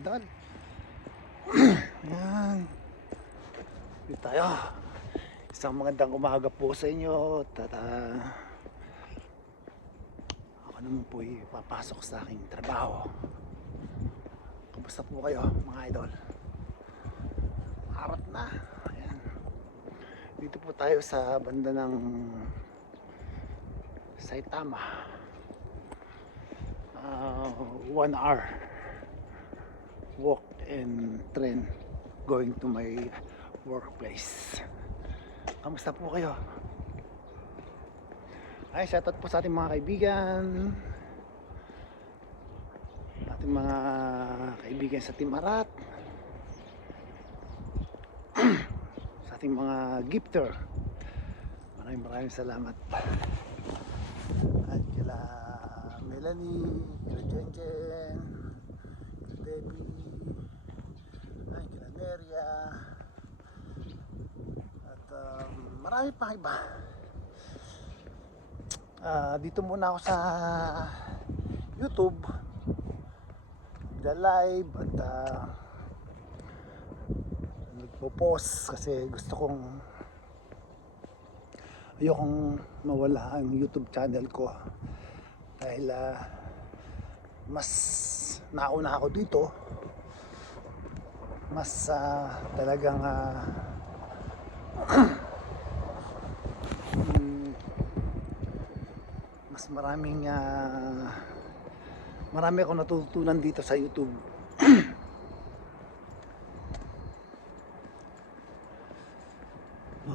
idol. Ayan. Dito tayo. Isang magandang umaga po sa inyo. Ako naman po ay papasok sa aking trabaho. Kumusta po kayo mga idol? Harap na. Ayan. Dito po tayo sa banda ng Saitama. 1 hour walk and train going to my workplace. Kamusta po kayo? Ay, shoutout po sa ating mga kaibigan, ating mga kaibigan sa Team Arat, sa ating mga gifter. Maraming salamat. At kila Melanie, kila Jenjen, kila Debbie, ay kila Neria, at marami pang iba. Dito muna ako sa YouTube, the live, at nagpo-post kasi gusto kong ayokong mawala ang YouTube channel ko dahil mas nauna ako dito, mas talagang mas marami akong natutunan dito sa YouTube.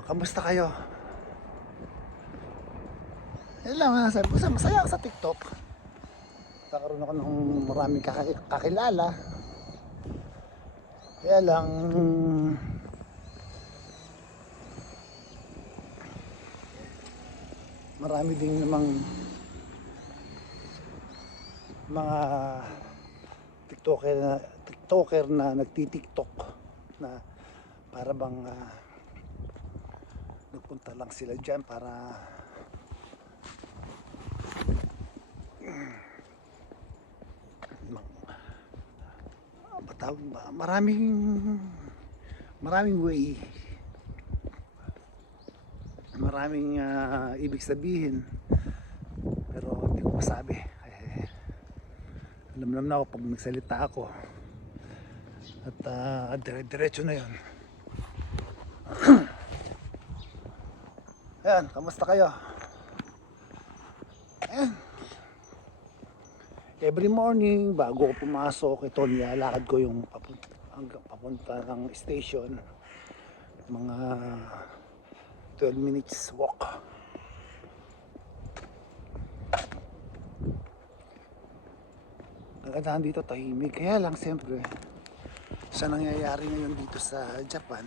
Kamusta kayo? Yan lang, sabi ko, masaya ako sa TikTok. Kakaroon ako ng maraming kakilala. Kaya lang marami din namang mga TikToker na nagti-TikTok na para bang nagpunta lang sila dyan para maraming way, maraming ibig sabihin, pero hindi ko masabi. Alam na ako pag nagsalita ako at dire-diretso na yun. Ayan, kamusta kayo? Ayan, every morning bago ko pumasok, ito nilalakad ko yung papunta ng station, mga 12 minutes walk. Kagandahan dito, tahimik. Kaya lang siyempre sa nangyayari ngayon dito sa Japan,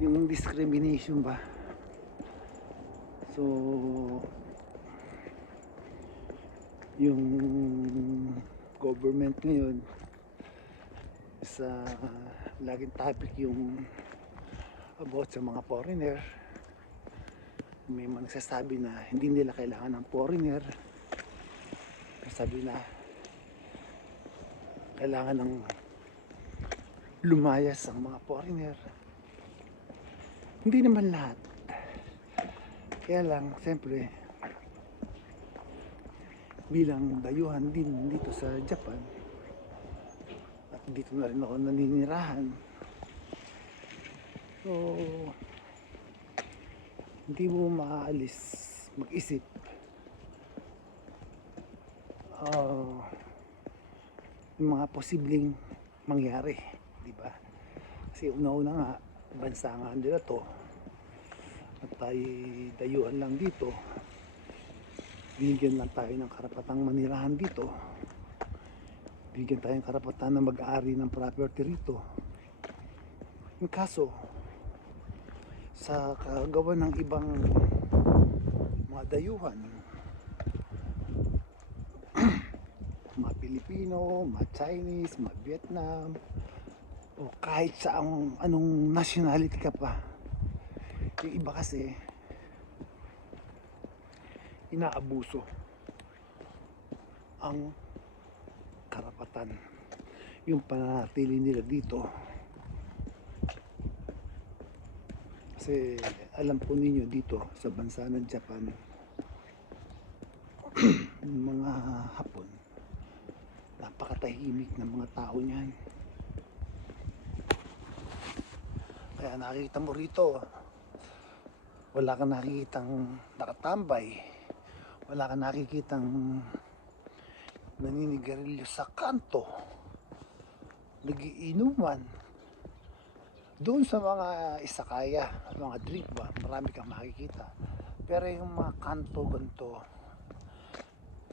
yung discrimination ba, so yung government ngayon sa laging topic yung about sa mga foreigner. May mga nagsasabi na hindi nila kailangan ng foreigner, sabi na kailangan ng lumayas ang mga foreigner. Hindi naman lahat, kaya lang siyempre bilang dayuhan din dito sa Japan at dito na rin ako naninirahan, so hindi mo maaalis mag-isip yung mga posibleng mangyari, di ba? Kasi una-una nga bansa nga nila to at tayo dayuhan lang dito, binigyan lang tayo ng karapatang manirahan dito, bigyan tayo ng karapatan na mag-aari ng property rito. Yung kaso sa kagawa ng ibang mga dayuhan, mga Pilipino, mga Chinese, mga Vietnam, o o kahit sa anong nationality ka pa. Yung iba kasi inaabuso ang karapatan, yung pananatili nila dito. Kasi alam po ninyo dito sa bansa ng Japan, yung mga Hapon, napakatahimik ng mga tao niyan. Kaya nakikita mo rito, wala kang nakikitang nakatambay, wala kang nakikitang naninigarilyo sa kanto, nagiinuman. Doon sa mga isakaya, mga drink bar, marami kang makikita. Pero yung mga kanto ganito,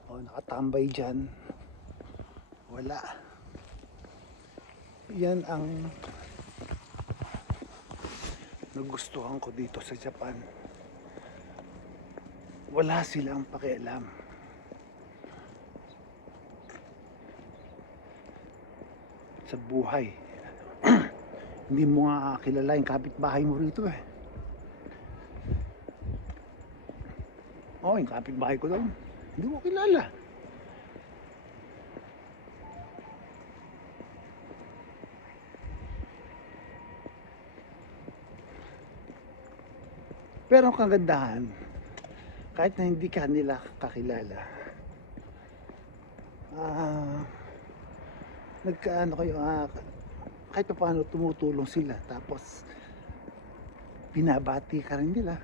o nakatambay dyan, wala. Yan ang nagustuhan ko dito sa Japan. Wala silang pakialam sa buhay. Hindi mo nga kilala yung kapitbahay mo rito eh. Oh, yung kapitbahay ko doon, hindi mo kilala. Pero ang kagandahan, kahit na hindi ka nila kakilala, nagkaano kayo, kahit pa paano tumutulong sila, tapos binabati ka rin nila.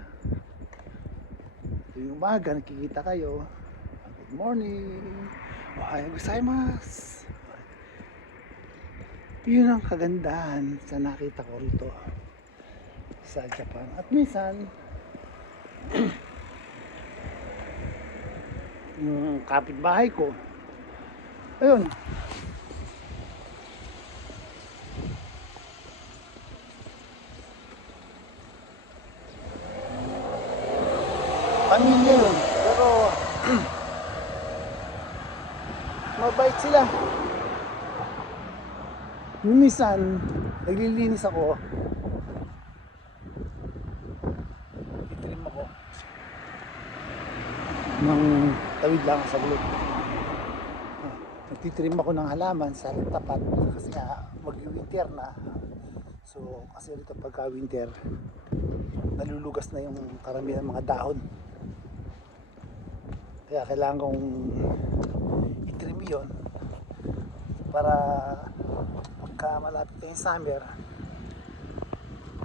Yung umaga nakikita kayo, good morning, ohayou gozaimasu. Yun ang kagandahan sa nakita ko rito sa Japan. At minsan yung kapitbahay ko, ayun, pamilya yun, pero mabait sila. Minsan naglilinis ako, itrim ako ng tawid lang sa gulod. Nagtitrim ako ng halaman sa tapat kasi nga mag-winter na. So kasi dito pagka winter, nalulugas na yung karamihan ng mga dahon. Kaya kailangan kong itrim yun para pagka malapit na yung summer,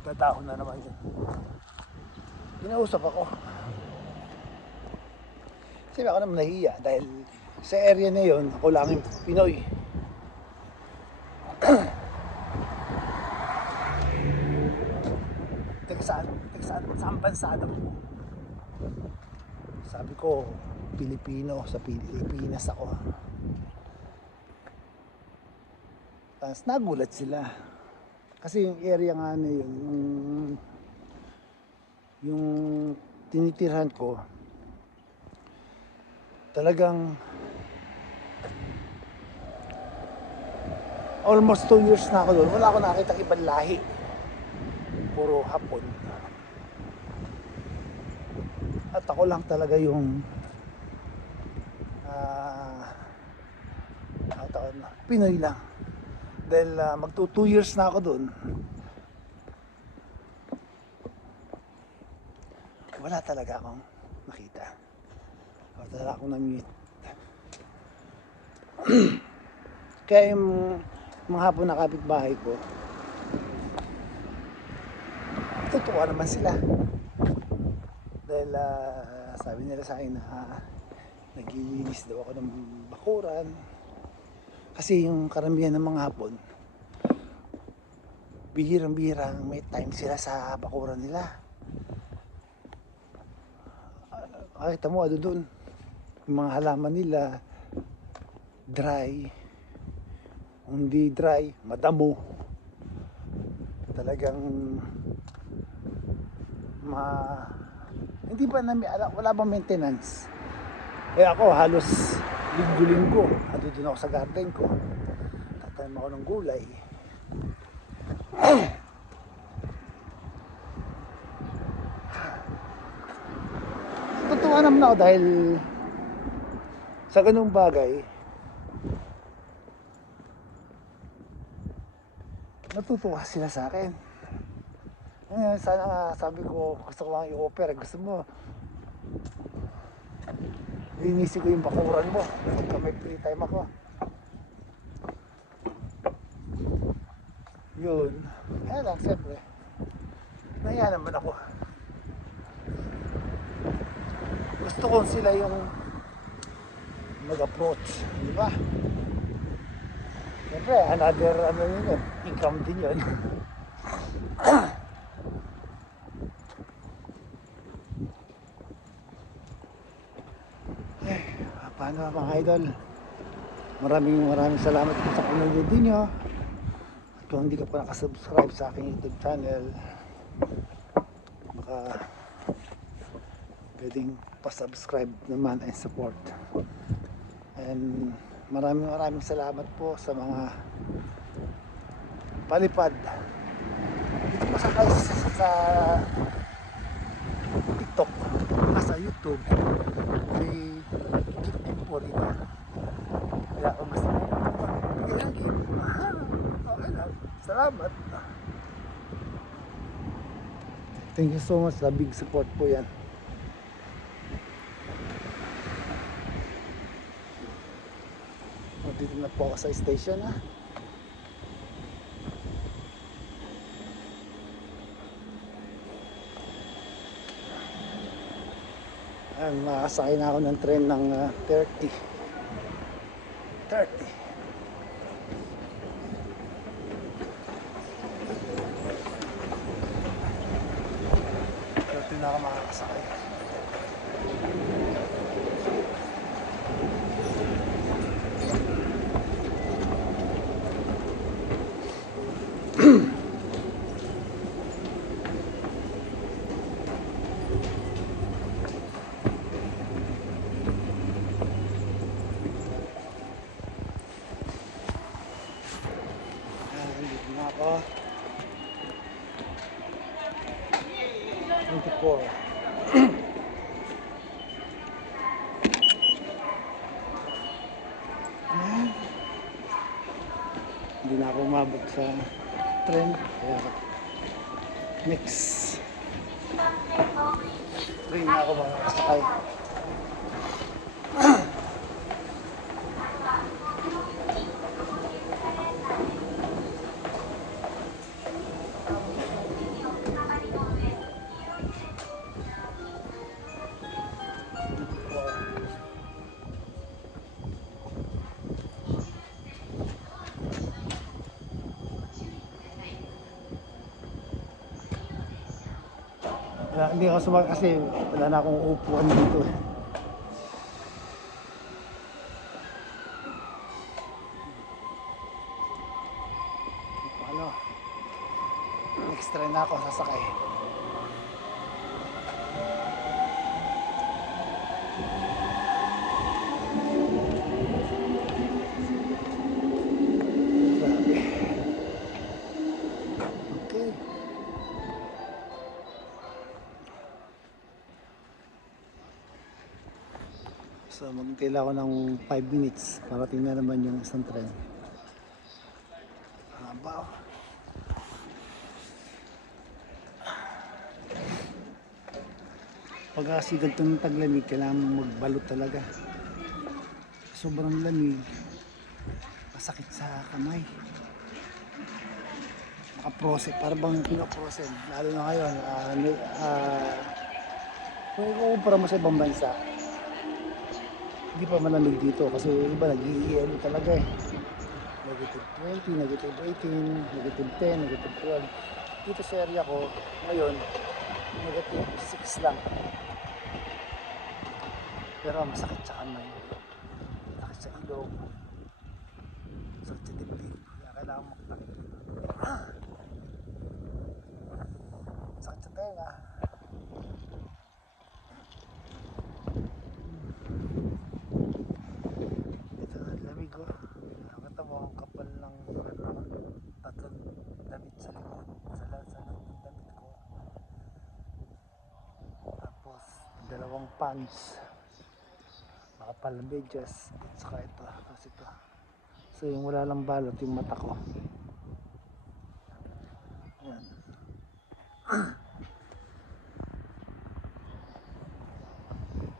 dadahon na naman yun. Pinausap ako. Sabi ako naman nahiya dahil sa area na yun, ako lang yung Pinoy. Saan bansa daw? Sabi ko, Pilipino, sa Pilipinas ako. Tapos nagulat sila. Kasi yung area nga na yun, yung tinitirhan ko, talagang almost 2 years na ako doon. Wala ako nakita ibang lahi. Puro Hapon. At ako lang talaga yung Pinoy lang. Dahil magto 2 years na ako doon. Wala talaga akong nakita. Wala talaga akong na-meet. Kaya yung mga Hapon na kapitbahay ko, tutuwa naman sila. Dahil sabi nila sa akin na naglilinis daw ako ng bakuran. Kasi yung karamihan ng mga Hapon, bihirang-bihirang may time sila sa bakuran nila. Makita mo doon, yung mga halaman nila dry, hindi dry, madamo. Talagang hindi ba namin wala bang maintenance. Kaya ako halos linggo-linggo doon ako sa garden ko, tatanim ako ng gulay. naman ako dahil sa ganung bagay, natutuwa sila sa akin. Ngayon, sana nga, sabi ko, gusto ko lang i-offer. Gusto mo, linisin ko yung bakuran mo pagka may free time ako. Yun. Kaya lang, siyempre, nahiya naman ako. Gusto ko sila yung mag-approach, di ba? Siyempre, another income din yun. Paano mga idol? Maraming salamat po sa panonood ninyo. At kung hindi ka pa nakasubscribe sa aking YouTube channel, baka pwedeng pa-subscribe naman and support. And maraming salamat po sa mga palipad dito po sa TikTok, sa YouTube. Keep din po dito. Kaya kung gusto mo bigyan ng gift, okay lang. Salamat. Thank you so much. Big support po yan. Dito na po ako sa station, ha. Makakasakay na ako ng tren ng 30. 30 na ako makakasakay. Dito na ako. 24. Hindi na ako umabot sa tren, kaya next train na ako makakasakay. Hindi ako sumakay kasi wala na akong upuan dito. Paano? Next train na ako sasakay. Okay. So magkailangan ko ng 5 minutes para tingnan naman yung isang tren. Haba. Pag kasi ganitong taglamig, kailangan mo magbalot talaga. Sobrang lamig, masakit sa kamay. Makaprose, para bang pinaprose. Lalo na ngayon, kung ikukumpara mo sa ibang bansa, hindi pa malamig dito kasi iba nag-iielo talaga eh. Negative 20, negative 18, negative 10, negative 12. Dito sa area ko, ngayon, negative 6 lang. Pero masakit sa kamay, masakit sa ilong, masakit sa dibdib. Kaya kailangan magtakip. Masakit sa tenga. Ito ang lamig ko. Nakakita mo ang kapal ng tatlong damit sa likod, sa loob ng damit ko. Tapos dalawang pants. Palamedyas at saka ito, kasi ito. So yung wala lang balot yung mata ko. Ayan.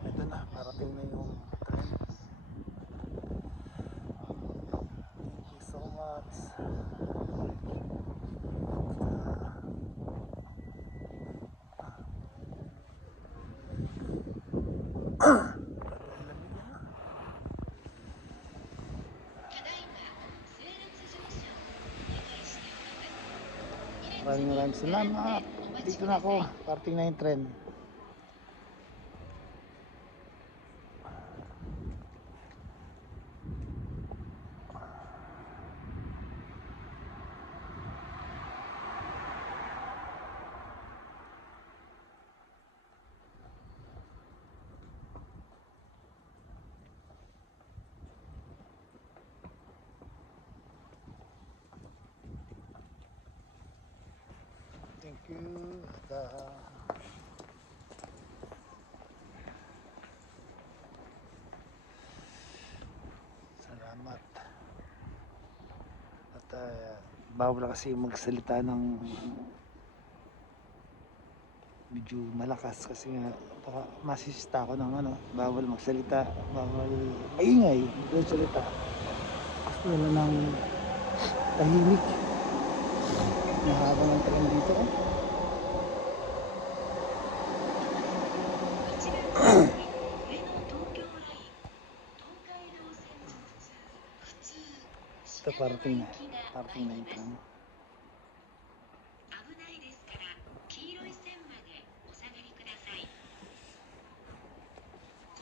Ito na, parating na yung train. Thank you so much. Maraming salamat. Dito na ako. Parating na yung tren. Thank you. Salamat. At bawal kasi magsalita ng medyo malakas kasi nga baka masisita ako ng ano, bawal magsalita, bawal maingay, bawal salita. Gusto nila ng tahimik. Mahaba ng tren dito. Ito parating na yung tren.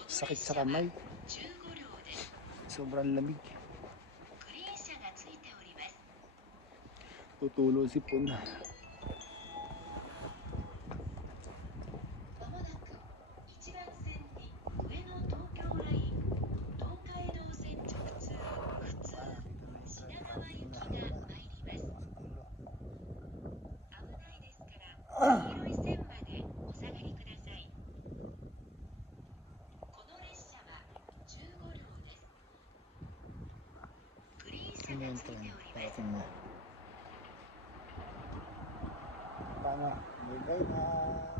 Sakit sa kamay. Sobrang lamig. Tutulo si Pun. Parating na. Paano? Bye-bye na.